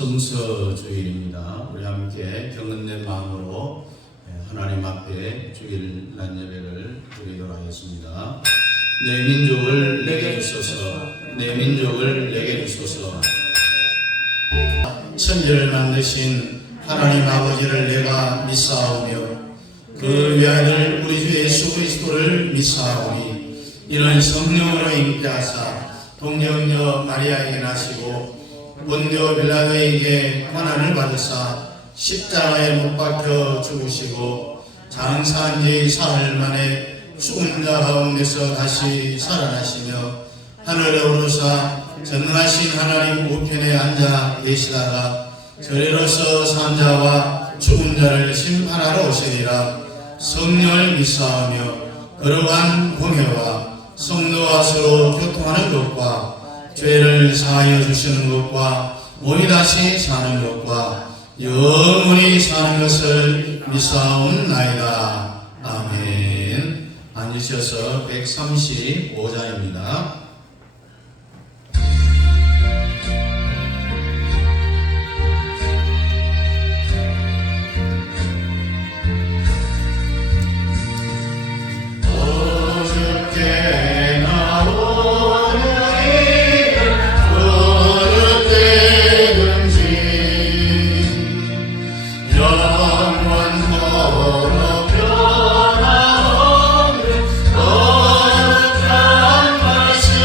성서 주일입니다. 우리 함께 경건된 마음으로 하나님 앞에 주일 난 예배를 드리도록 하겠습니다. 내 민족을 내게 주소서, 내 민족을 내게 주소서. 천지를 만드신 하나님 아버지를 내가 믿사오며 그 외아들 우리 주 예수 그리스도를 믿사오니 이는 성령으로 잉태하사 동정녀 마리아에게 나시고 본디오 빌라도에게 고난을 받으사 십자가에 못 박혀 죽으시고 장사한 지 사흘 만에 죽은 자 가운데서 다시 살아나시며 하늘에 오르사 전능하신 하나님 우편에 앉아 계시다가 저리로서 산 자와 죽은 자를 심판하러 오시리라. 성령을 믿사오며 거룩한 공회와 성도와 서로 교통하는 것과 죄를 사하여 주시는 것과 몸이 다시 사는 것과 영원히 사는 것을 믿사옵나이다. 아멘. 앉으셔서 135장입니다. 영원토록 변함없는 거룩한 말씀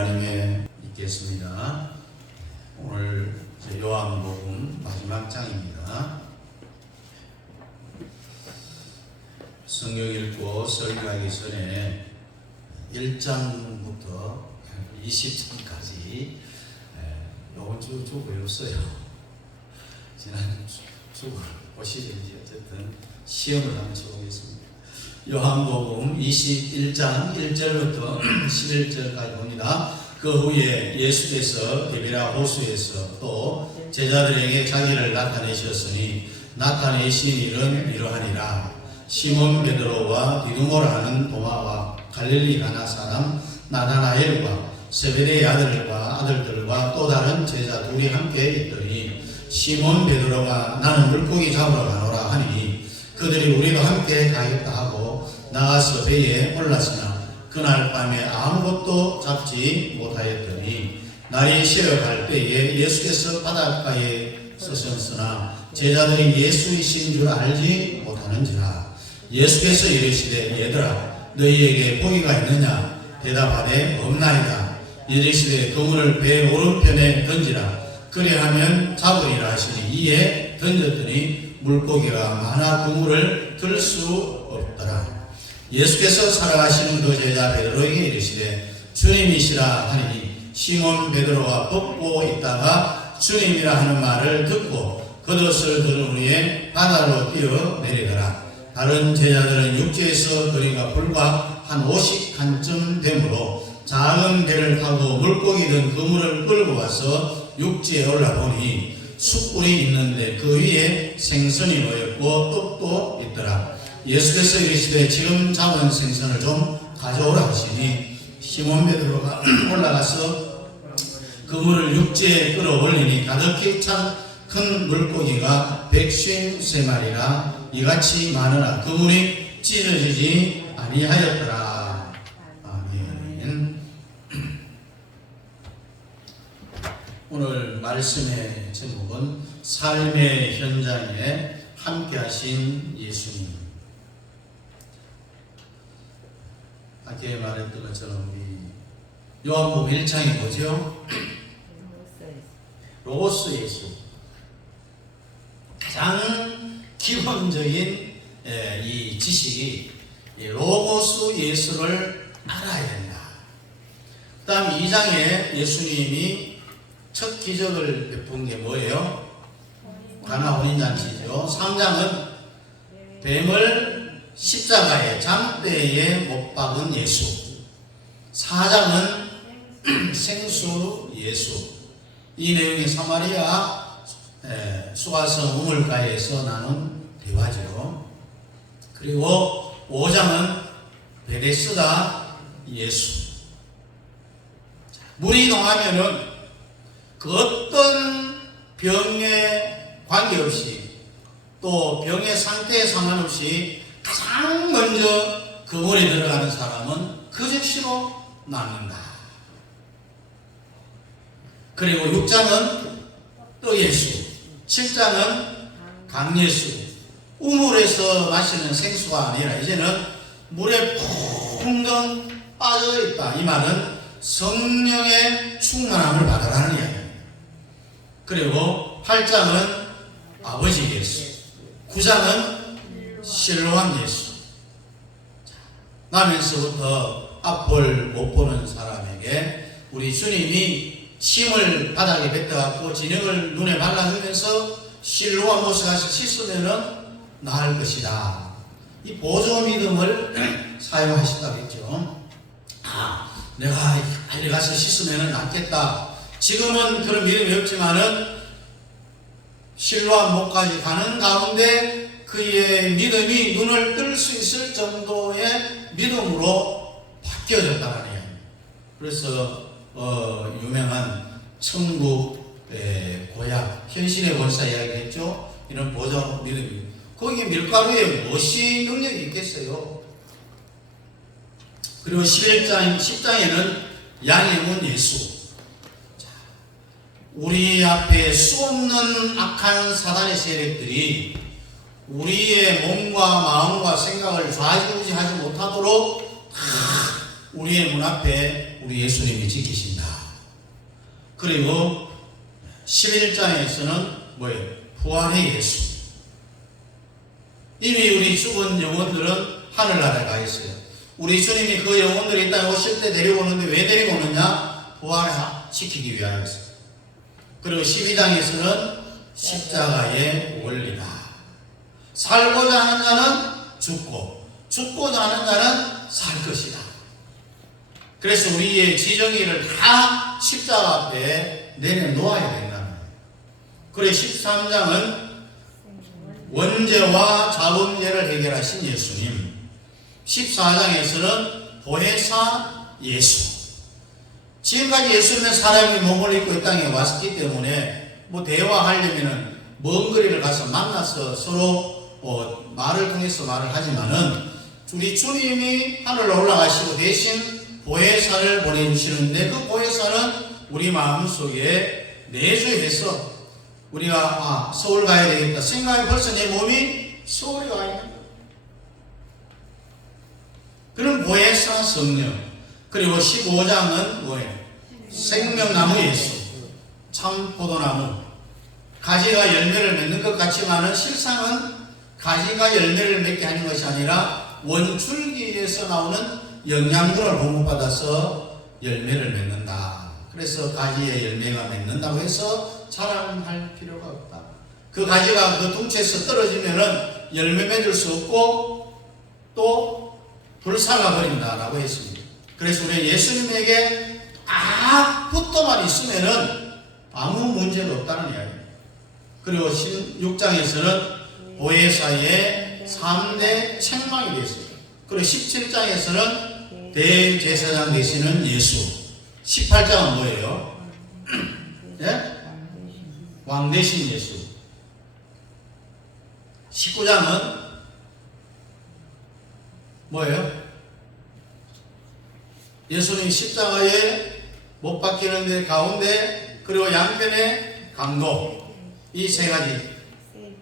하나님의 있겠습니다. 오늘 요한복음 마지막 장입니다. 성경 읽고 설교하기 전에 1장부터 20장까지 이번 주 외웠어요. 지난 주 보시든지 어쨌든 시험을 한번 쳐보겠습니다. 요한복음 21장 1절부터 11절까지 봅니다. 그 후에 예수께서 게리라 호수에서 또 제자들에게 자기를 나타내셨으니 나타내신 일은 이러하니라. 시몬 베드로와 디두모라 하는 도마와 갈릴리 가나 사람 나다나엘과 세베대의 아들들과 또 다른 제자 둘이 함께 있더니 시몬 베드로가 나는 물고기 잡으러 가노라 하니 그들이 우리도 함께 가겠다 하고 나가서 배에 올랐으나 그날 밤에 아무것도 잡지 못하였더니 날이 새어갈 때에 예수께서 바닷가에 서셨으나 제자들이 예수이신 줄 알지 못하는지라. 예수께서 이르시되 얘들아 너희에게 고기가 있느냐 대답하되 없나이다. 이르시되 그물을 배 오른편에 던지라. 그리하면 잡으리라 하시니 이에 던졌더니 물고기가 많아 그물을 들 수 없더라. 예수께서 살아가시는 그 제자 베드로에게 이르시되 주님이시라 하니 시몬 베드로가 벗고 있다가 주님이라 하는 말을 듣고 겉옷을 들은 후에 바다로 뛰어내리더라. 다른 제자들은 육지에서 거리가 불과 한 50칸쯤 되므로 작은 배를 타고 물고기 든 그물을 끌고 와서 육지에 올라보니 숯불이 있는데 그 위에 생선이 놓였고 떡도 있더라. 예수께서 이르시되 지금 잡은 생선을 좀 가져오라 하시니 시몬 베드로가 올라가서 그물을 육지에 끌어올리니 가득히 찬 큰 물고기가 153마리라 이같이 많으나 그물이 찢어지지 아니하였더라. 아멘. 오늘 말씀의 제목은 삶의 현장에 함께하신 예수님. 아까 말했던 것처럼 우리 요한복음 1장이 뭐죠? 로고스 예수. 가장 기본적인 이 지식이 로고스 예수를 알아야 된다. 그 다음 2장에 예수님이 첫 기적을 베푼 게 뭐예요? 가나 혼인잔치죠. 3장은 뱀을 십자가에 장대에 못 박은 예수. 4장은 생수 예수. 이 내용이 사마리아 수가성 우물가에서 나눈 대화죠. 그리고 5장은 베데스다 예수. 물이 동하면은 그 어떤 병에 관계없이 또 병의 상태에 상관없이 가장 먼저 그 물에 들어가는 사람은 그 즉시로 낫는다. 그리고 6장은 또 예수, 7장은 강예수. 우물에서 마시는 생수가 아니라 이제는 물에 풍덩 빠져있다. 이 말은 성령의 충만함을 받으라는 이야기입니다. 그리고 8장은 아버지 예수, 9장은 실로암 예수. 나면서부터 앞을 못 보는 사람에게 우리 주님이 침을 바닥에 뱉어갖고 진흙을 눈에 발라주면서 실로암 못을 가서 씻으면은 나을 것이다. 이 보조 믿음을 사용하신다겠죠. 내가 빨리 가서 씻으면은 낫겠다. 지금은 그런 믿음이 없지만은 실로암 못까지 가는 가운데 그의 믿음이 눈을 뜰 수 있을 정도의 믿음으로 바뀌어졌다는 이야기입니다. 그래서 유명한 천국 고약 현신의 권사 이야기했죠. 이런 보조 믿음이 거기 밀가루에 무엇이 능력이 있겠어요? 그리고 10장에는 양의 문 예수. 우리 앞에 수없는 악한 사단의 세력들이 우리의 몸과 마음과 생각을 좌지우지하지 못하도록 우리의 문 앞에 우리 예수님이 지키신다. 그리고 11장에서는 뭐예요? 부활의 예수. 이미 우리 죽은 영혼들은 하늘나라에 가 있어요. 우리 주님이 그 영혼들이 이 땅에 오실 때 데리고 오는데 왜 데리고 오느냐? 부활시키기 위하여서. 그리고 12장에서는 십자가의 원리다. 살고자 하는 자는 죽고, 죽고자 하는 자는 살 것이다. 그래서 우리의 지정의를 다 십자가 앞에 내려놓아야 된다는 거예요. 그리고 13장은 원죄와 자범죄를 해결하신 예수님, 14장에서는 보혜사 예수. 지금까지 예수님은 사람이 몸을 입고 이 땅에 왔기 때문에 뭐 대화하려면은 먼 거리를 가서 만나서 서로 말을 통해서 말을 하지만은 우리 주님이 하늘로 올라가시고 대신 보혜사를 보내주시는데 그 보혜사는 우리 마음속에 내주해서 우리가 서울 가야 되겠다 생각해 벌써 내 몸이 서울에 가 있는 거예요. 그런 보혜사 성령. 그리고 15장은 뭐예요? 생명나무 예수. 참 포도나무. 가지가 열매를 맺는 것 같지만은 실상은 가지가 열매를 맺게 하는 것이 아니라 원줄기에서 나오는 영양분을 공급받아서 열매를 맺는다. 그래서 가지에 열매가 맺는다고 해서 자랑할 필요가 없다. 그 가지가 그 둥치에서 떨어지면은 열매 맺을 수 없고 또 불살라 버린다라고 했습니다. 그래서 우리 예수님에게 딱 붙어만 있으면은 아무 문제가 없다는 이야기입니다. 그리고 16장에서는 보혜사의 3대 책망이 되었습니다. 그리고 17장에서는 대제사장 되시는 예수. 18장은 뭐예요? 예? 왕 되신 예수. 19장은 뭐예요? 예수님이 십자가에 못 박히는데 가운데 그리고 양편에 강도. 이 세 가지,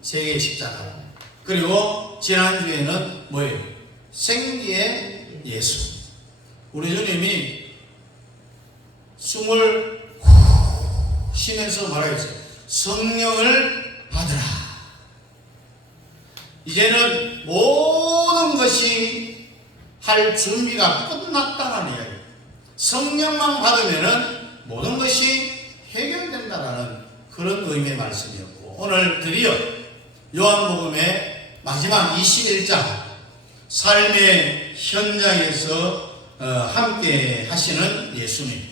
세 개의 십자가. 그리고 지난주에는 뭐예요? 생기의 예수. 우리 주님이 숨을 쉬면서 말하겠어요. 성령을 받으라. 이제는 모든 것이 할 준비가 끝났다는 이야기. 성령만 받으면은 모든 것이 해결된다라는 그런 의미의 말씀이었고, 오늘 드디어 요한복음의 마지막 21장 삶의 현장에서 함께 하시는 예수님.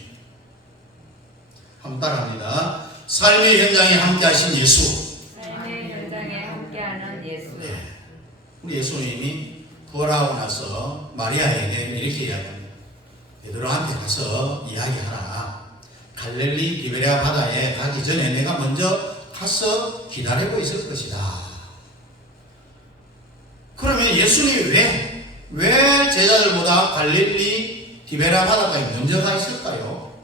한번 따라합니다. 삶의 현장에 함께 하신 예수. 삶의 현장에 함께하는 예수. 네. 우리 예수님이 부활하고 나서 마리아에게 이렇게 이야기합니다. 베드로한테 가서 이야기하라. 갈릴리 디베랴 바다에 가기 전에 내가 먼저 가서 기다리고 있을 것이다. 그러면 예수님이 왜 제자들보다 갈릴리 디베랴 바다까지 먼저 가 있을까요?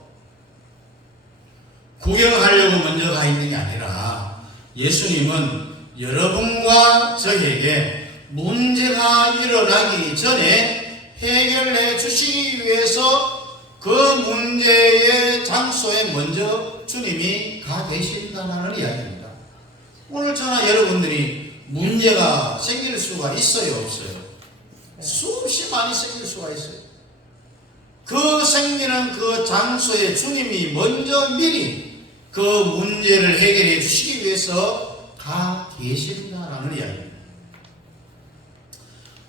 구경하려고 먼저 가 있는 게 아니라 예수님은 여러분과 저에게 문제가 일어나기 전에 해결해 주시기 위해서 그 문제의 장소에 먼저 주님이 가 계신다는 이야기입니다. 오늘 저나 여러분들이 문제가 생길 수가 있어요, 없어요? 수없이 많이 생길 수가 있어요. 그 생기는 그 장소에 주님이 먼저 미리 그 문제를 해결해 주시기 위해서 가 계신다는 이야기입니다.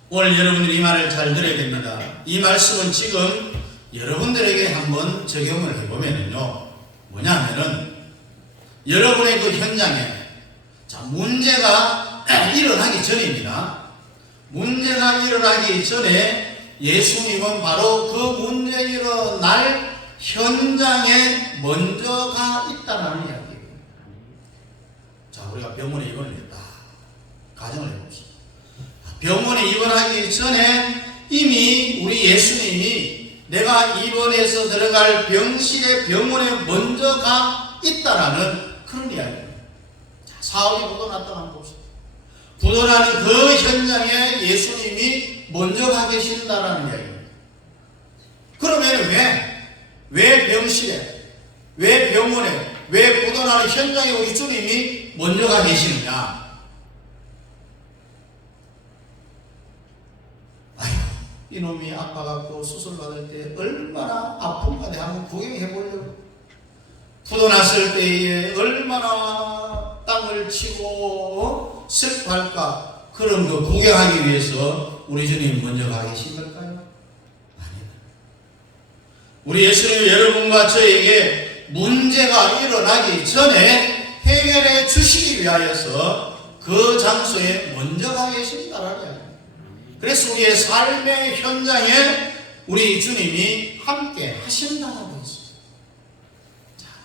오늘 여러분들이 이 말을 잘 들어야 됩니다. 이 말씀은 지금 여러분들에게 한번 적용을 해보면요, 뭐냐면은 여러분의 그 현장에 문제가 일어나기 전입니다. 문제가 일어나기 전에 예수님은 바로 그 문제 일어날 현장에 먼저 가 있다는 이야기예요. 자, 우리가 병원에 입원을 했다. 가정을 해봅시다. 병원에 입원하기 전에 이미 우리 예수님이 내가 입원해서 들어갈 병실에 병원에 먼저 가 있다라는 그런 이야기입니다. 자, 사울이 부도났다고 한번 봅시다. 부도나는 그 현장에 예수님이 먼저 가 계신다라는 이야기입니다. 그러면 왜 병실에, 왜 병원에, 왜 고단하는 현장에 우리 주님이 먼저가 계시느냐? 아휴, 이놈이 아파갖고 수술 받을 때 얼마나 아픈가 내 한번 구경해 보려고. 부도났을 때에 얼마나 땅을 치고 슬퍼할까. 그런 거 구경하기 위해서 우리 주님 먼저 가 계신 걸까요? 아니다. 우리 예수님이 여러분과 저에게 문제가 일어나기 전에 해결해 주시기 위하여서 그 장소에 먼저 가 계신다라는 이야기입니다. 그래서 우리의 삶의 현장에 우리 주님이 함께 하신다고 했습니다.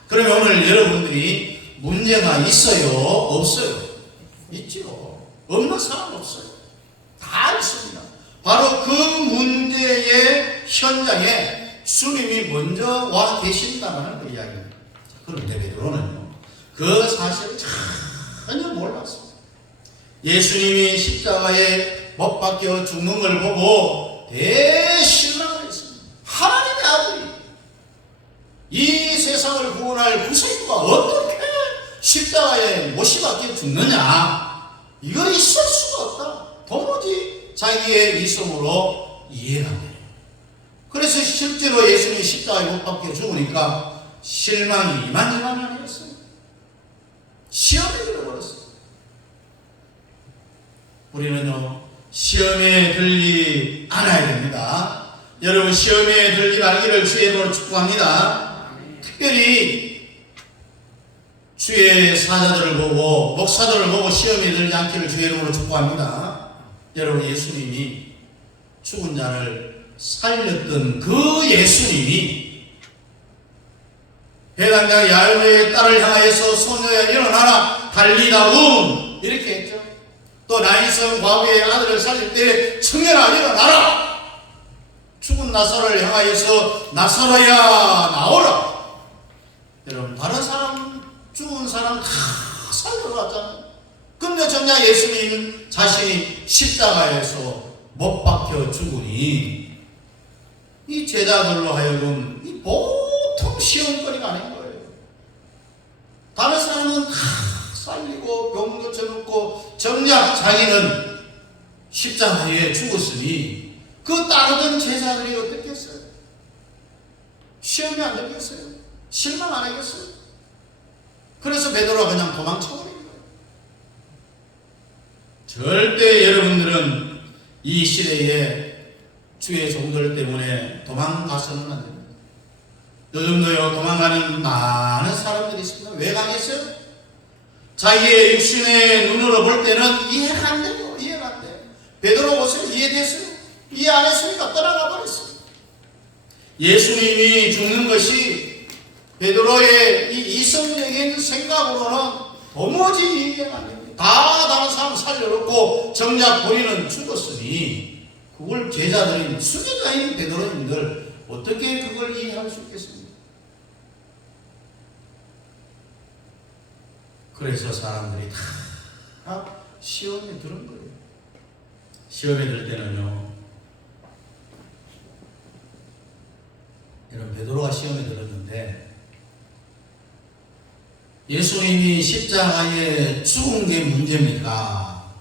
그러면 오늘 여러분들이 문제가 있어요? 없어요? 있죠. 없는 사람 없어요. 다 있습니다. 바로 그 문제의 현장에 주님이 먼저 와 계신다는 그 이야기입니다. 그런데 베드로는요, 그 사실을 전혀 몰랐습니다. 예수님이 십자가에 못 박혀 죽는 걸 보고 대실망을 했습니다. 하나님의 아들이 이 세상을 구원할 구세주가 어떻게 십자가에 못이 박혀 죽느냐? 이거 있을 수가 없다. 도무지 자기의 이성으로 이해가 안 돼요. 그래서 실제로 예수님이 십자가에 못 박혀 죽으니까 실망이 이만저만이 아니었어요. 시험에 들어버렸어요. 우리는요, 시험에 들지 않아야 됩니다. 여러분, 시험에 들지 말기를 주의 이름으로 축복합니다. 특별히 주의 사자들을 보고 목사들을 보고 시험에 들지 않기를 주의 이름으로 축복합니다. 여러분, 예수님이 죽은 자를 살렸던 그 예수님이 배당자 야훼의 딸을 향하여서 소녀야 일어나라 달리다움 이렇게 했죠. 또 나인성 과부의 아들을 살릴 때 청년아 일어나라. 죽은 나사로를 향하여서 나사로야 나오라. 여러분, 다른 사람 죽은 사람 다 살려갔잖아요. 근데 정작 예수님 자신이 십자가에서 못 박혀 죽으니 이 제자들로 하여금 이 보통 시험거리가 아닌 거예요. 다른 사람은 다 살리고 병 고쳐놓고 정작 자기는 십자가에 죽었으니 그 따르던 제자들이 어떻겠어요? 시험이 안 들겠어요? 실망 안 하겠어요? 그래서 베드로가 그냥 도망쳐버린 거예요. 절대 여러분들은 이 시대에 주의 종들 때문에 도망가서는 안 됩니다. 요즘도요, 도망가는 많은 사람들이 있습니다. 왜 가겠어요? 자기의 육신의 눈으로 볼 때는 이해가 안 돼요. 이해가 안 돼요. 베드로 보세요. 이해됐어요? 이해 안 했으니까 떠나가 버렸어요. 예수님이 죽는 것이 베드로의 이 이성적인 생각으로는 도무지 이해가 안 됩니다. 다 다른 사람 살려놓고 정작 본인은 죽었으니 그걸 제자들인 수제자인 베드로님들 어떻게 그걸 이해할 수 있겠습니까? 그래서 사람들이 다 시험에 들은 거예요. 시험에 들 때는요, 이런 베드로가 시험에 들었는데 예수님이 십자가에 죽은 게 문제입니까?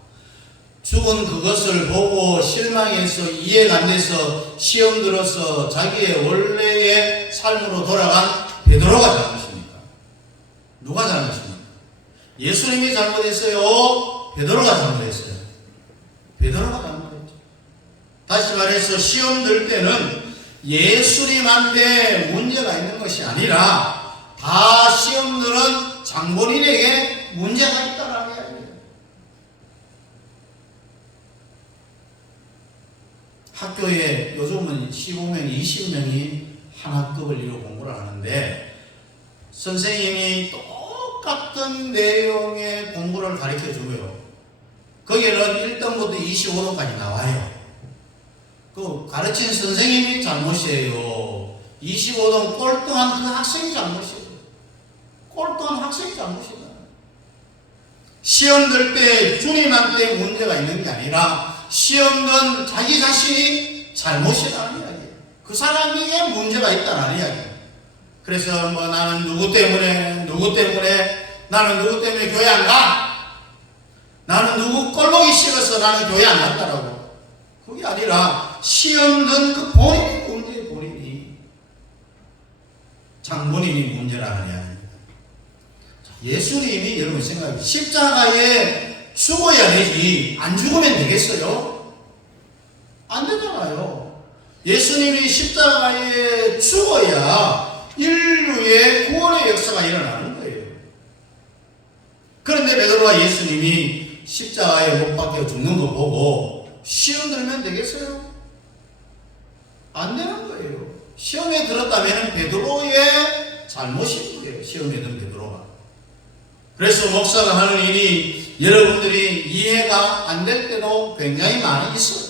죽은 그것을 보고 실망해서 이해가 안 돼서 시험 들어서 자기의 원래의 삶으로 돌아간 베드로가 잘못입니까? 누가 잘못입니까? 예수님이 잘못했어요? 베드로가 잘못했어요? 베드로가 잘못했죠. 다시 말해서 시험 들 때는 예수님한테 문제가 있는 것이 아니라 다 시험들은 장본인에게 문제가 있다라는 이야기예요. 학교에 요즘은 15명, 20명이 한 학급을 이루고 공부를 하는데 선생님이 똑같은 내용의 공부를 가르쳐 주고요. 거기에는 1등부터 25등까지 나와요. 그 가르친 선생님이 잘못이에요. 25등 꼴등한 그 학생이 잘못이에요. 꼴등한 학생이 잘못이다. 시험 들 때 주님한테 문제가 있는 게 아니라 시험 든 자기 자신이 잘못이라는 이야기예요. 그 사람에게 문제가 있다는 이야기예요. 그래서 뭐 나는 누구 때문에 나는 누구 때문에 교회 안 가? 나는 누구 꼴보기 싫어서 나는 교회 안 간다라고. 그게 아니라 시험 든 그 본인이 문제예요. 본인이. 장본인이 문제라 하냐. 예수님이 여러분 생각해 십자가에 죽어야 되지 안 죽으면 되겠어요? 안 되잖아요. 예수님이 십자가에 죽어야 인류의 구원의 역사가 일어나는 거예요. 그런데 베드로가 예수님이 십자가에 못 박혀 죽는 거 보고 시험 들면 되겠어요? 안 되는 거예요. 시험에 들었다면 베드로의 잘못인 거예요. 시험에 든 베드로가. 그래서 목사가 하는 일이 여러분들이 이해가 안 될 때도 굉장히 많이 있어요.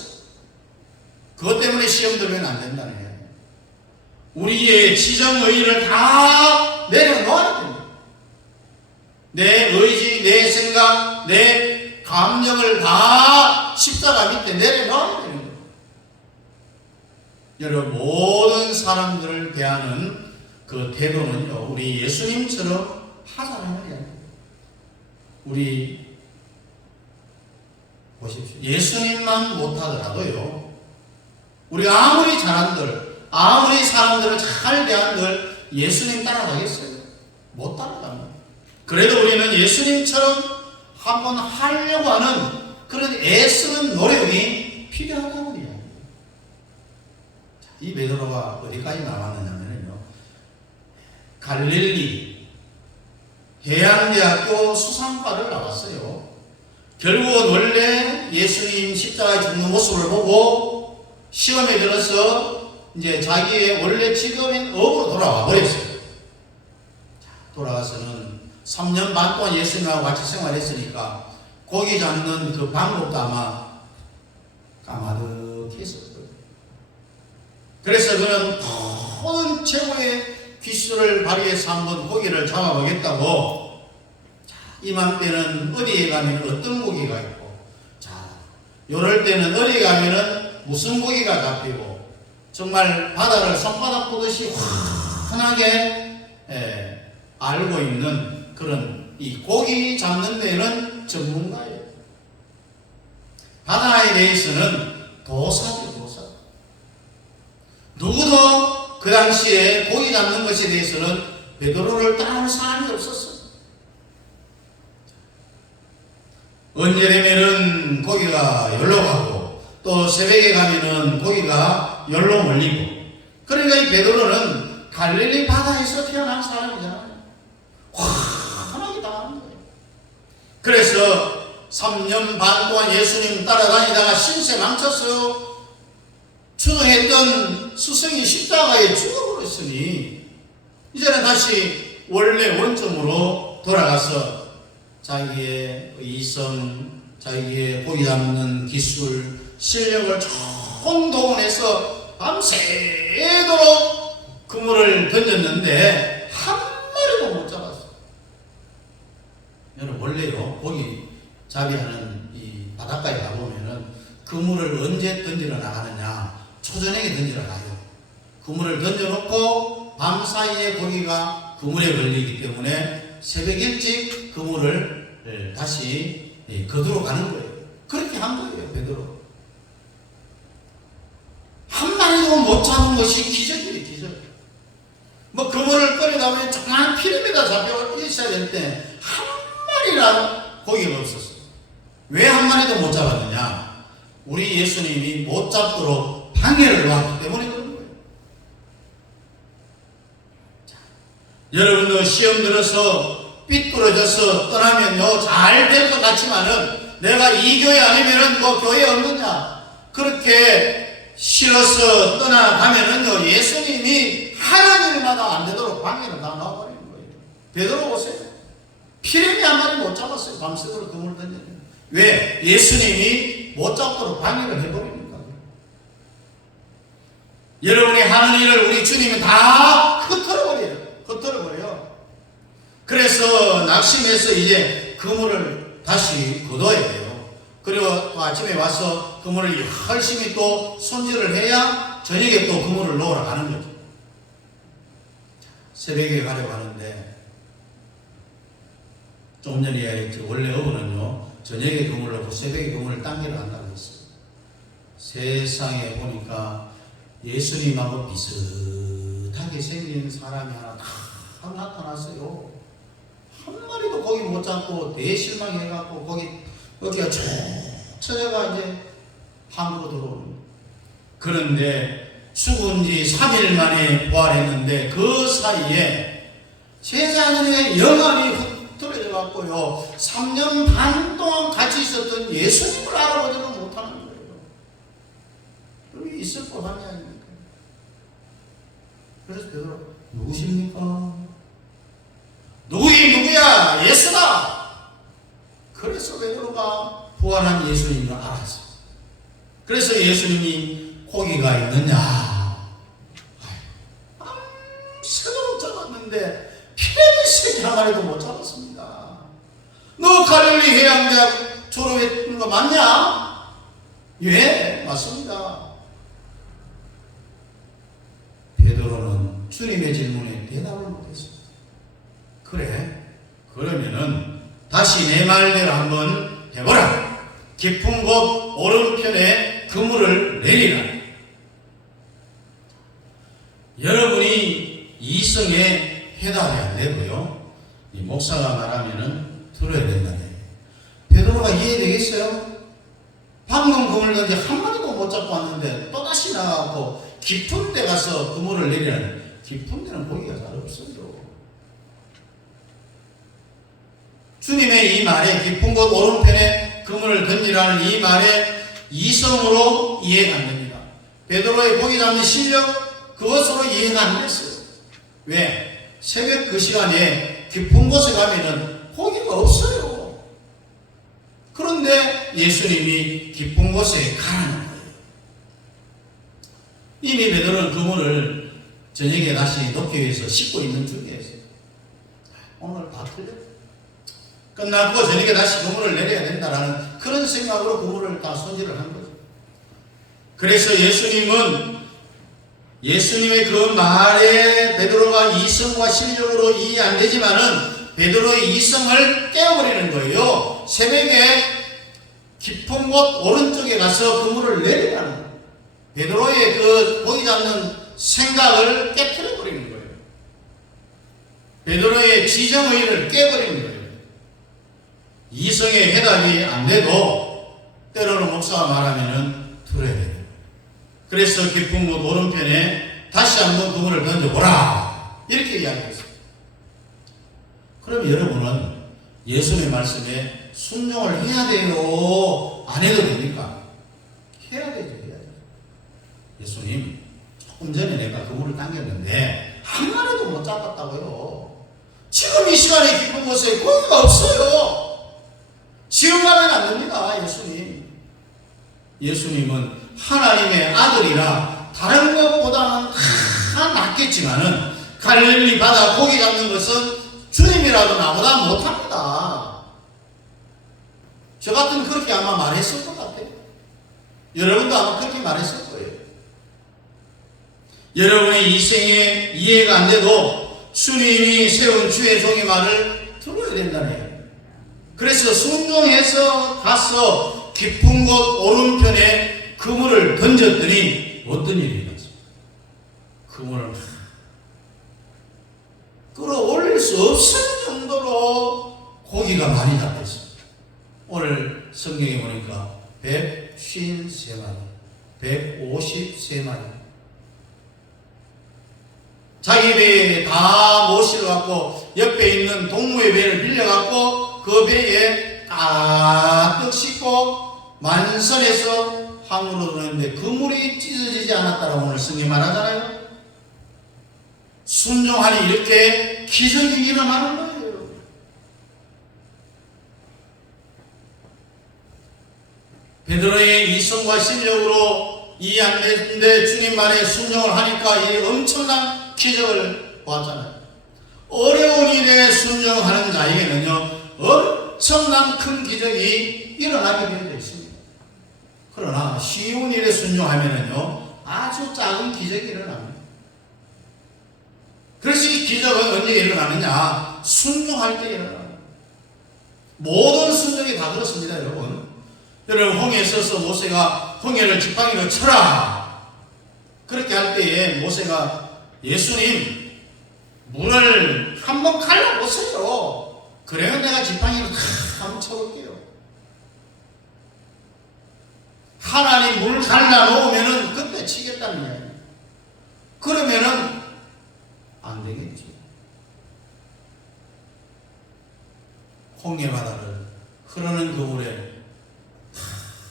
그것 때문에 시험 들면 안 된다는 거예요. 우리의 지정의의를 다 내려놓아야 됩니다. 내 의지, 내 생각, 내 감정을 다 십자가 밑에 내려놓아야 됩니다. 여러분 모든 사람들을 대하는 그 태도는요, 우리 예수님처럼 하자는 거예요. 우리 보십시오. 예수님만 못하더라도요, 우리가 아무리 잘한들, 아무리 사람들을 잘 대한들 예수님 따라가겠어요? 못 따라갑니다. 그래도 우리는 예수님처럼 한번 하려고 하는 그런 애쓰는 노력이 필요하다고 해요. 이 베드로가 어디까지 나왔느냐면요, 갈릴리 해양대학교 수상과를 나왔어요. 결국은 원래 예수님 십자가에 죽는 모습을 보고 시험에 들어서 이제 자기의 원래 직업인 업으로 돌아와 버렸어요. 돌아가서는 3년 반 동안 예수님하고 같이 생활했으니까 고기 잡는 그 방법도 아마 까마득히 했었거든요. 그래서 그는 큰 최고의 기술을 발휘해서 한번 고기를 잡아보겠다고, 이맘때는 어디에 가면 어떤 고기가 있고, 요럴 때는 어디 가면은 무슨 고기가 잡히고, 정말 바다를 손바닥 보듯이 환하게 알고 있는 그런 이 고기 잡는 데는 전문가예요. 바다에 대해서는 도사죠, 도사. 누구도 그 당시에 고기 잡는 것에 대해서는 베드로를 따라올 사람이 없었어요. 언제 되면은 고기가 열로 가고, 또 새벽에 가면은 고기가 열로 몰리고. 그러니까 이 베드로는 갈릴리 바다에서 태어난 사람이잖아요. 환하게 당하는 거예요. 그래서 3년 반 동안 예수님 따라다니다가 신세 망쳤어요. 추종했던 스승이 십자가에 죽어버렸으니 이제는 다시 원래 원점으로 돌아가서 자기의 이성, 자기의 고기 잡는 기술, 실력을 총동원해서 밤새도록 그물을 던졌는데 한 마리도 못 잡았어요. 여러분 원래요, 고기 잡이하는 이 바닷가에 가보면은 그물을 언제 던지러 나가느냐, 초저녁에 던지러 가요. 그물을 던져놓고 밤 사이에 고기가 그물에 걸리기 때문에 새벽 일찍 그물을 다시 거두러 가는 거예요. 그렇게 한 거예요, 베드로. 한 마리도 못 잡은 것이 기적이에요, 기적. 뭐 그물을 꺼내다 조그만 피라미드가 잡혀 있어야 될 때 한 마리라도 고기가 없었어요. 왜 한 마리도 못 잡았느냐? 우리 예수님이 못 잡도록 방해를 놓았기 때문에 그런 거예요. 자, 여러분도 시험 들어서 삐뚤어져서 떠나면요, 잘 될 것 같지만은 내가 이 교회 아니면은 뭐 교회 없느냐, 그렇게 싫어서 떠나가면은요, 예수님이 하는 일마다 안 되도록 방해를 다 놔버리는 거예요. 베드로 보세요. 피레미 한 마리 못 잡았어요. 밤새도록 그물 던졌는데. 왜? 예수님이 못 잡도록 방해를 해버리니까. 여러분이 하는 일을 우리 주님은 다 흩어버려요. 흩어버려요. 그래서 낙심해서 이제 그물을 다시 걷어야 돼요. 그리고 또 아침에 와서 그물을 열심히 또 손질을 해야 저녁에 또 그물을 놓으러 가는 거죠. 새벽에 가려고 하는데 조금 전에 이야기했지. 원래 어부는요 저녁에 그물을 놓고 새벽에 그물을 당기러 한다고 했어요. 세상에 보니까 예수님하고 비슷하게 생긴 사람이 하나 딱 나타났어요. 한 마리도 고기 못 잡고 대실망해갖고 거기가 쭉 쳐져가 이제 항구로 들어오는 거예요. 그런데 죽은 지 3일 만에 부활했는데 그 사이에 제자들의 영감이 흩어져 갖고요 3년 반 동안 같이 있었던 예수님을 알아보지도 못하는 거예요. 여기 있을 법한이 아닙니까? 그래서 베드로 누구십니까? 누구야? 예수다. 그래서 베드로가 부활한 예수님을 알았어요. 그래서 예수님이 고기가 있느냐? 새도록 잡았는데 피레미새 한 마리도 못 잡았습니다. 너 갈릴리 해양대학 졸업했던 거 맞냐? 예, 맞습니다. 베드로는 주님의 질문에 대답을 못했습니다. 그래? 그러면은 다시 내 말대로 한번 해보라. 깊은 곳 오른편에 그물을 내리라. 여러분이 이성에 해답이 안 되고요. 이 목사가 말하면은 들어야 된다네. 베드로가 이해되겠어요? 방금 그물 던지 한 마리도 못 잡고 왔는데 또다시 나가고 깊은 데 가서 그물을 내리라는. 깊은 데는 고기가 잘 없어요. 주님의 이 말에 깊은 곳 오른편에 그물을 던지라는 이 말에 이성으로 이해가 안 됩니다. 베드로의 고기 잡는 실력 그것으로 이해가 안 됐어요. 왜? 새벽 그 시간에 깊은 곳에 가면은 고기가 없어요. 그런데 예수님이 깊은 곳에 가라는 거예요. 이미 베드로는 그물을 저녁에 다시 놓기 위해서 씻고 있는 중이었어요. 오늘 다 틀렸어요. 끝나고 저녁에 다시 그물을 내려야 된다라는 그런 생각으로 그물을 다 손질을 한 거죠. 그래서 예수님의 그 말에 베드로가 이성과 실력으로 이해 안 되지만은 베드로의 이성을 깨워버리는 거예요. 새벽에 깊은 곳 오른쪽에 가서 그물을 내리라는 거예요. 베드로의 그 고기 잡는 생각을 깨트려버리는 거예요. 베드로의 지정의를 깨버리는 거예요. 이성의 해답이 안 돼도 때로는 목사가 말하면은 들어야 돼요. 그래서 깊은 곳 오른편에 다시 한번 그물을 던져보라. 이렇게 이야기했어요. 그럼 여러분은 예수님의 말씀에 순종을 해야 돼요? 안 해도 됩니까? 해야 되죠. 해야 되죠. 예수님, 조금 전에 내가 그물을 당겼는데 한 마리도 못 잡았다고요. 지금 이 시간에 깊은 곳에 고기가 없어요. 지금 가면 안 됩니다. 예수님은 하나님의 아들이라 다른 것보다는 다 낫겠지만은 갈릴리 바다 고기 잡는 것은 주님이라도 나보다 못합니다. 저 같으면 그렇게 아마 말했을 것 같아요. 여러분도 아마 그렇게 말했을 거예요. 여러분의 이생에 이해가 안 돼도 주님이 세운 주의 종의 말을 들어야 된다네요. 그래서 순종해서 가서 깊은 곳 오른편에 그물을 던졌더니 어떤 일이 일어났습니까? 그물을 끌어올릴 수 없을 정도로 고기가 많이 잡혔습니다. 오늘 성경에 보니까 153마리, 153마리. 자기 배에 다 못 실어갖고 옆에 있는 동무의 배를 빌려갖고 그 배에 가득 싣고 만선에서 항으로 들어오는데 그물이 찢어지지 않았다라고 오늘 성경이 말하잖아요. 순종하니 이렇게 기적이 일어나는 거예요. 베드로의 이성과 실력으로 이해 안 되는데 주님 말에 순종을 하니까 이 엄청난 기적을 보았잖아요. 어려운 일에 순종하는 자에게는요 엄청난 큰 기적이 일어나게 되어 있습니다. 그러나 쉬운 일에 순종하면은요 아주 작은 기적이 일어납니다. 그래서 이 기적은 언제 일어나느냐? 순종할 때 일어나요. 모든 순종이 다 그렇습니다, 여러분. 여러분, 홍해에 서서 모세가 홍해를 지팡이로 쳐라, 그렇게 할 때에 모세가 예수님 물을 한번 갈라보세요. 그러면 내가 지팡이로 한번 쳐볼게요. 하나님 물 갈라놓으면은 그때 치겠다는 거예요. 그러면은 안 되겠지. 홍해 바다를 흐르는 그 물에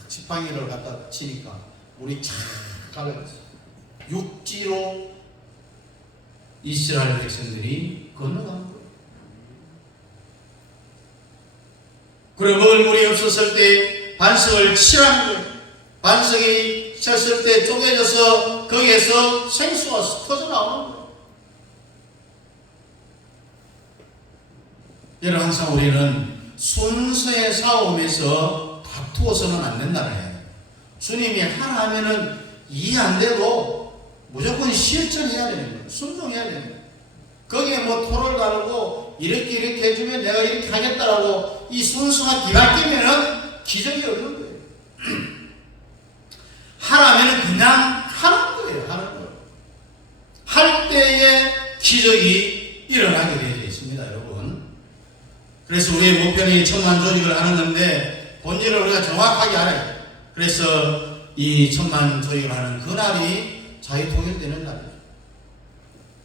지팡이를 갖다 치니까 물이 쫙 갈라졌어요. 육지로 이스라엘 백성들이 건너간 거예요. 그리고 먹을 물이 없었을 때 반석을 치라는 거예요. 반석이 쳤을 때 쪼개져서 거기에서 생수가 터져 나오는 거예요. 여러분, 항상 우리는 순서의 싸움에서 다투어서는 안 된다는 거예요. 주님이 하나 하면은 이해 안 돼도 무조건 실천해야 되는 거예요. 순종해야 되는 거예요. 거기에 뭐 토를 다르고 이렇게 해주면 내가 이렇게 하겠다라고 이 순서가 뒤바뀌면은 기적이 없는 거예요. 하라면은 그냥 하는 거예요. 하는 거예요. 할 때에 기적이 일어나게 되어 있습니다, 여러분. 그래서 우리의 목표는 천만 조직을 하는 건데 본질을 우리가 정확하게 알아요. 그래서 이 천만 조직을 하는 그날이 자유통일되는 날이에요.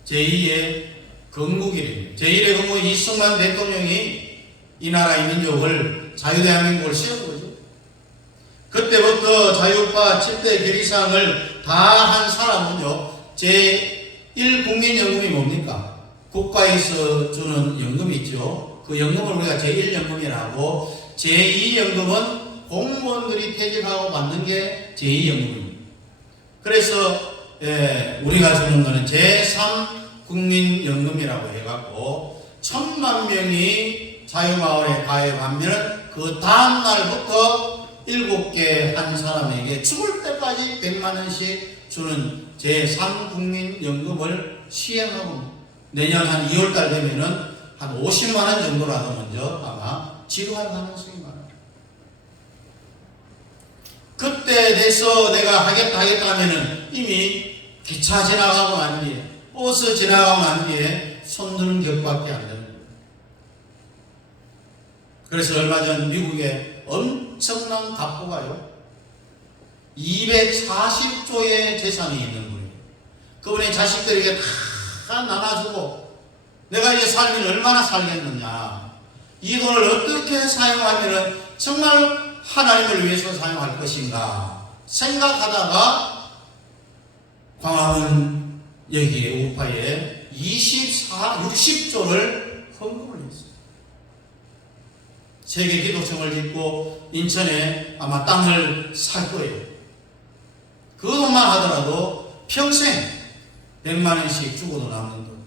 제2의 건국일이에요. 제1의 건국 이승만 대통령이 이 나라의 민족을 자유대한민국을 세운 거죠. 그때부터 자유파 7대 결의사항을 다 한 사람은요, 제1국민연금이 뭡니까? 국가에서 주는 연금이 있죠. 그 연금을 우리가 제1연금이라고, 제2연금은 공무원들이 퇴직하고 받는 게 제2연금입니다. 그래서 우리가 주는 거는 제3국민연금이라고 해갖고 1000만 명이 자유마을에 가입하면 그 다음 날부터 7개 한 사람에게 죽을 때까지 100만 원씩 주는 제3국민연금을 시행하고 내년 한 2월달 되면은 한 50만 원 정도라도 먼저 아마 지급할 가능성이 많아요. 그때 돼서 내가 하겠다 하면은 이미 기차 지나가고 난 뒤에, 버스 지나가고 난 뒤에 손드는 격밖에 안 되는 거예요. 그래서 얼마 전 미국에 엄청난 갑부가요, 240조의 재산이 있는 분이에요. 그분의 자식들에게 다 나눠주고 내가 이제 살면 얼마나 살겠느냐, 이 돈을 어떻게 사용하면 정말 하나님을 위해서 사용할 것인가 생각하다가 광화문 여기에 우파에 60조를 헌금을 했어요. 세계 기도청을 짓고 인천에 아마 땅을 살 거예요. 그 돈만 하더라도 평생 100만 원씩 주고도 남는 돈.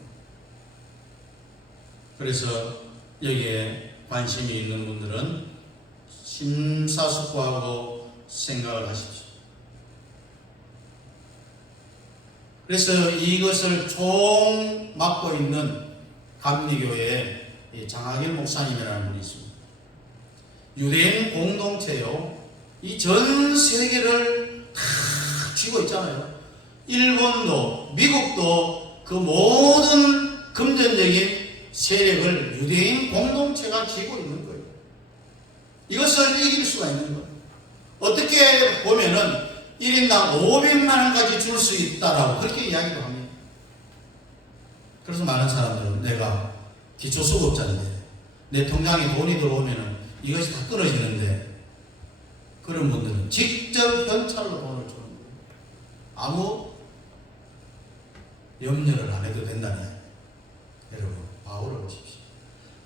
그래서 여기에 관심이 있는 분들은 심사숙고하고 생각을 하십시오. 그래서 이것을 총 맡고 있는 감리교회 장하길 목사님이라는 분이 있습니다. 유대인 공동체요, 이 전 세계를 다 쥐고 있잖아요. 일본도 미국도 그 모든 금전적인 세력을 유대인 공동체가 쥐고 있는 거예요. 이것을 이길 수가 있는 거예요. 어떻게 보면은 1인당 500만 원까지 줄 수 있다라고 그렇게 이야기도 합니다. 그래서 많은 사람들은 내가 기초수급자인데 내 통장에 돈이 들어오면은 이것이 다 끊어지는데, 그런 분들은 직접 현찰로 돈을 주는 거예요. 아무 염려를 안 해도 된다네. 여러분, 바울을 보십시오.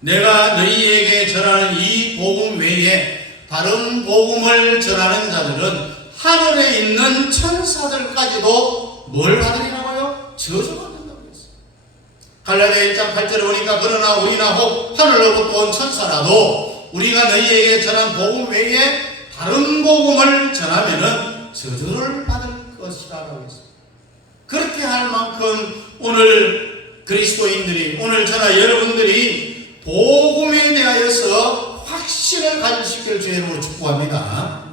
내가 너희에게 전하는 이 복음 외에 다른 복음을 전하는 자들은 하늘에 있는 천사들까지도 뭘 받으리라고요? 저주가 된다고 했어요. 갈라디아 1장 8절에 보니까 그러나 우리나 혹 하늘로부터 온 천사라도 우리가 너희에게 전한 복음 외에 다른 복음을 전하면은 저주를 받을 것이라고 했어요. 그렇게 할 만큼 오늘 그리스도인들이, 오늘 저나 여러분들이 복음에 대하여서 확신을 가질 수 있기를 주의 이름으로 축복합니다.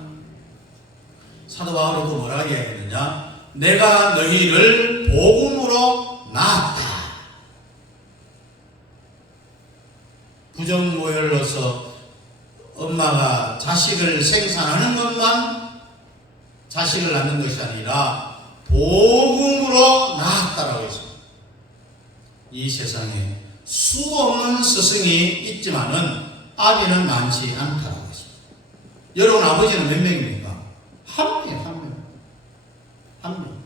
사도 바울이 또 뭐라고 이야기했느냐? 내가 너희를 복음으로 낳았다. 부정모혈로서 엄마가 자식을 생산하는 것만 자식을 낳는 것이 아니라 복음으로 낳았다라고 했습니다. 이 세상에 수도 없는 스승이 있지만은 아비는 많지 않다라고 했습니다. 여러분 아버지는 몇 명입니까? 한 명이에요, 한 명. 한 명.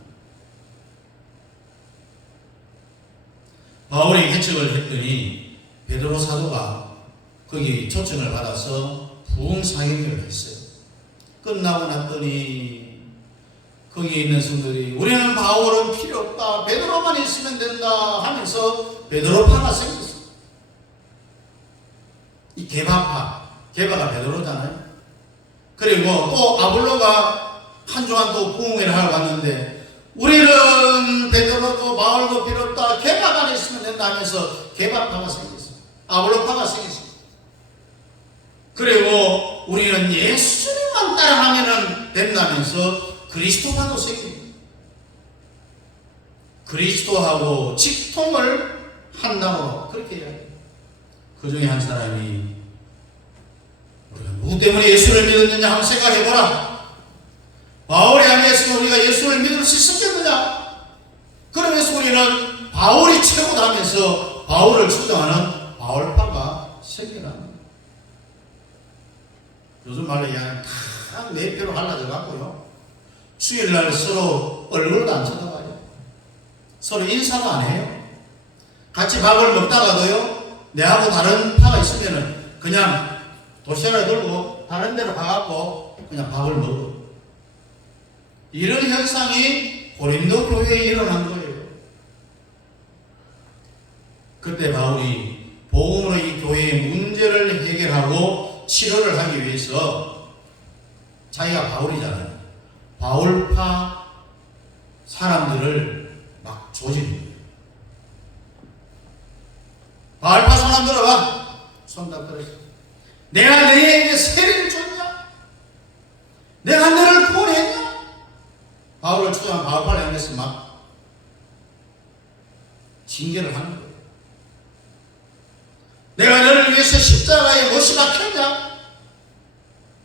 바울이 개척을 했더니 베드로 사도가 거기 초청을 받아서 부흥사역을 했어요. 끝나고 났더니 거기 있는 성도들이 우리는 바울은 필요 없다, 베드로만 있으면 된다 하면서 베드로파가 생겼어요. 이 게바파, 게바가 베드로잖아요. 그리고 또 아볼로가 한 주간 또 부흥회를 하러 갔는데 우리는 베드로도 바울도 필요 없다, 게바만 있으면 된다 하면서 게바파가 생겼어요. 아볼로파가 생겼어요. 그리고 우리는 예수님만 따라하면 된다면서 그리스도파도 생깁니다. 그리스도하고 직통을 한다고 그렇게 이야기해요. 그 중에 한 사람이 우리가 누구 때문에 예수를 믿었느냐 한번 생각해보라. 바울이 아니었으면 우리가 예수를 믿을 수 있었겠느냐. 그러면서 우리는 바울이 최고다 하면서 바울을 추종하는 바울파가 생겨납니다. 요즘 말로 그냥 다 네 표로 갈라져 갖고요, 주일날 서로 얼굴도 안 쳐다봐요. 서로 인사도 안 해요. 같이 밥을 먹다가도요, 내하고 다른 파가 있으면은 그냥 도시락을 들고 다른 데로 가갖고 그냥 밥을 먹어. 이런 현상이 고린도 교회에 일어난 거예요. 그때 바울이 복음으로 이 교회의 문제를 해결하고 치료를 하기 위해서, 자기가 바울이잖아요, 바울파 사람들을 막 조지는 거예요. 바울파 사람 들어봐. 손 다 들어. 내가 너희에게 세례를 줬냐? 내가 너를 구원했냐? 바울을 추종한 바울파를 향해서 막 징계를 하는 거예요. 내가 너를 위해서 십자가에 못이 박혔냐?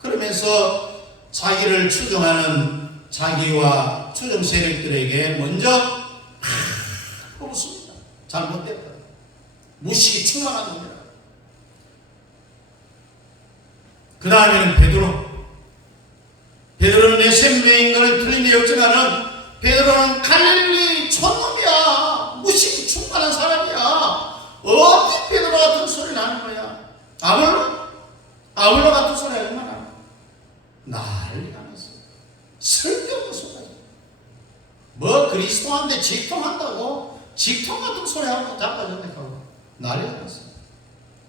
그러면서 자기를 추종하는 자기와 추종 세력들에게 먼저 뽑습니다. 잘못됐다. 무식이 충만한 겁니다. 그 다음에는 베드로는 내 생명인 것은 틀린 데 없지만은 베드로는 갈릴리 촌놈이야. 무식이 충만한 사람이야. 어떻게 베드로 같은 소리를 하는 거야? 아볼로 같은 소리 하지 마라. 난리가 났어. 설교도 소리. 뭐 그리스도한테 직통한다고 직통 같은 소리 하고 자빠졌다고 난리가 났어.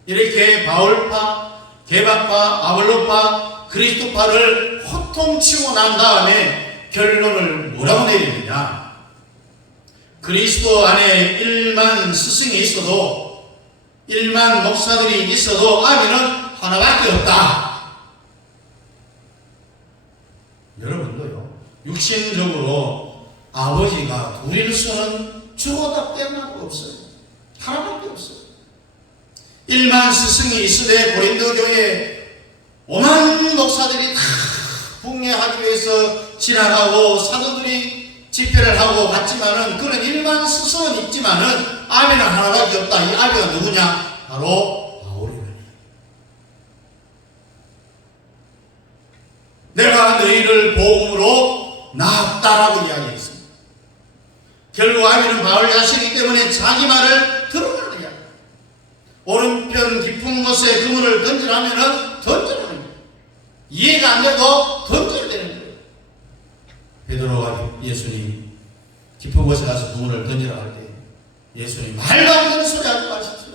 이렇게 바울파, 게바파, 아볼로파, 그리스도파를 호통치고 난 다음에 결론을 뭐라고 내리느냐? 그리스도 안에 1만 스승이 있어도, 1만 목사들이 있어도 아비는 하나밖에 없다. 여러분도요, 육신적으로 아버지가 둘일서는 죽어다 깨어날 거 없어요. 하나밖에 없어요. 1만 스승이 있으되 고린도 교회에 5만 목사들이 다 붕괴하기 위해서 지나가고 사도들이 집회를 하고 갔지만은, 그런 1만 스승은 있지만은 아비는 하나밖에 없다. 이 아비가 누구냐? 바로 바울이다. 내가 너희를 복음으로 낳았다라고 이야기했습니다. 결국 아비는 바울 자신이기 때문에 자기 말을 들어보는 거야. 오른편 깊은 곳에 그물을 던지라면은 던지는 거야. 이해가 안 돼도 던져야 되는 거예요. 베드로가 예수님 깊은 곳에 가서 그물을 던지라 할 때 예수님 말도 안 되는 소리 하지 마십시오.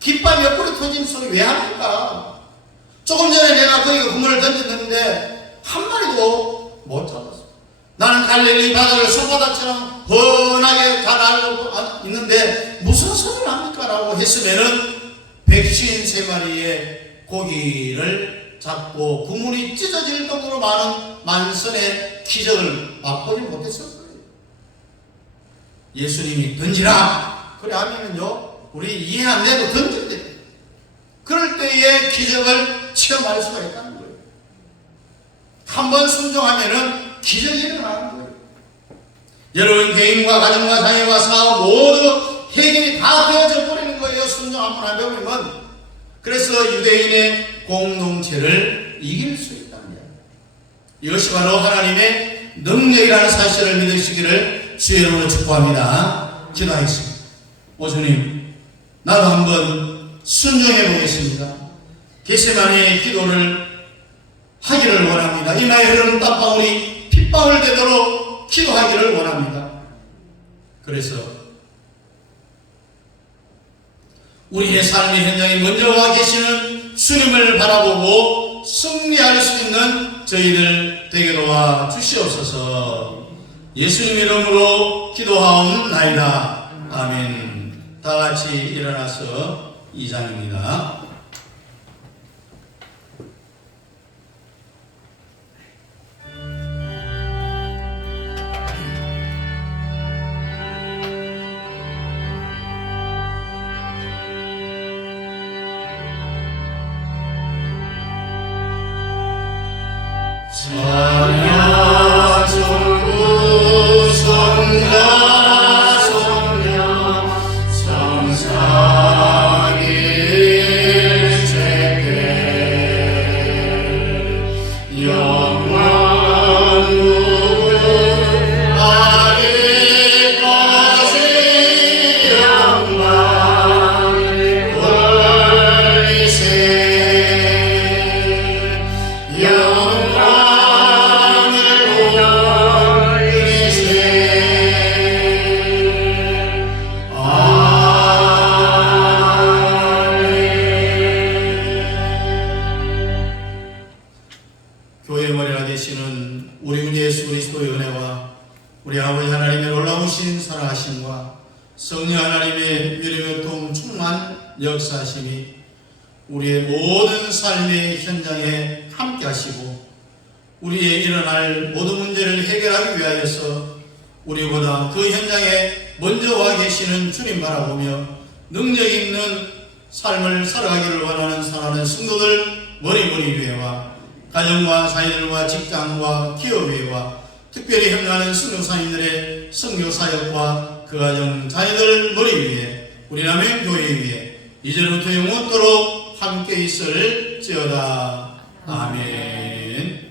깃발 몇 불이 터지는 소리 왜 합니까? 조금 전에 내가 거기가 그물을 던졌는데 한 마리도 못 잡았어. 나는 갈릴리 바다를 손바닥처럼 훤하게 잘 알고 있는데 무슨 소리를 합니까? 라고 했으면은 153마리의 고기를 잡고 국물이 찢어질 정도로 많은 만선의 기적을 맛보지 못했을 거예요. 예수님이 던지라 그래 하면은요 우리 이해 안 돼도 던져야 돼요. 그럴 때의 기적을 체험할 수가 있다는 거예요. 한번 순종하면은 기적이 일어나는 거예요. 여러분 개인과 가정과 사회와 사업 모두 해결이 다 되어져 버리는 거예요. 순종 한번 해보면. 그래서 유대인의 공동체를 이길 수 있다는 거예요. 이것이 바로 하나님의 능력이라는 사실을 믿으시기를 주의 이름으로 축복합니다. 기도하겠습니다. 오 주님, 나도 한번 순종해 보겠습니다. 겟세마네의 기도를 하기를 원합니다. 이마에 흐르는 땀방울이 핏방울 되도록 기도하기를 원합니다. 그래서 우리의 삶의 현장에 먼저 와 계시는 주님을 바라보고 승리할 수 있는 저희들 되게 도와 주시옵소서. 예수님 이름으로 기도하옵나이다. 아멘. 다 같이 일어나서 2장입니다. 선야 전구 선자 선녀 성삼위 일체계 영원 무궁 아리까지 영광 권리세 교회의 머리가 되시는 우리 주 예수 그리스도의 은혜와 우리 아버지 하나님의 놀라우신 사랑하심과 성령 하나님의 위로교통 충만 역사하심이 우리의 모든 삶의 현장에 함께 하시고 우리의 일어날 모든 문제를 해결하기 위하여서 우리보다 그 현장에 먼저 와 계시는 주님 바라보며 능력 있는 삶을 살아가기를 원하는 사랑하는 성도들 머리 위에와 가정과 자녀들과 직장과 기업 위에와 특별히 협력하는 선교사님들의 선교사역과 그 가정 자녀들 머리 위에 우리 남행교회 위에 이제부터 영원토록 함께 있을지어다. 아멘.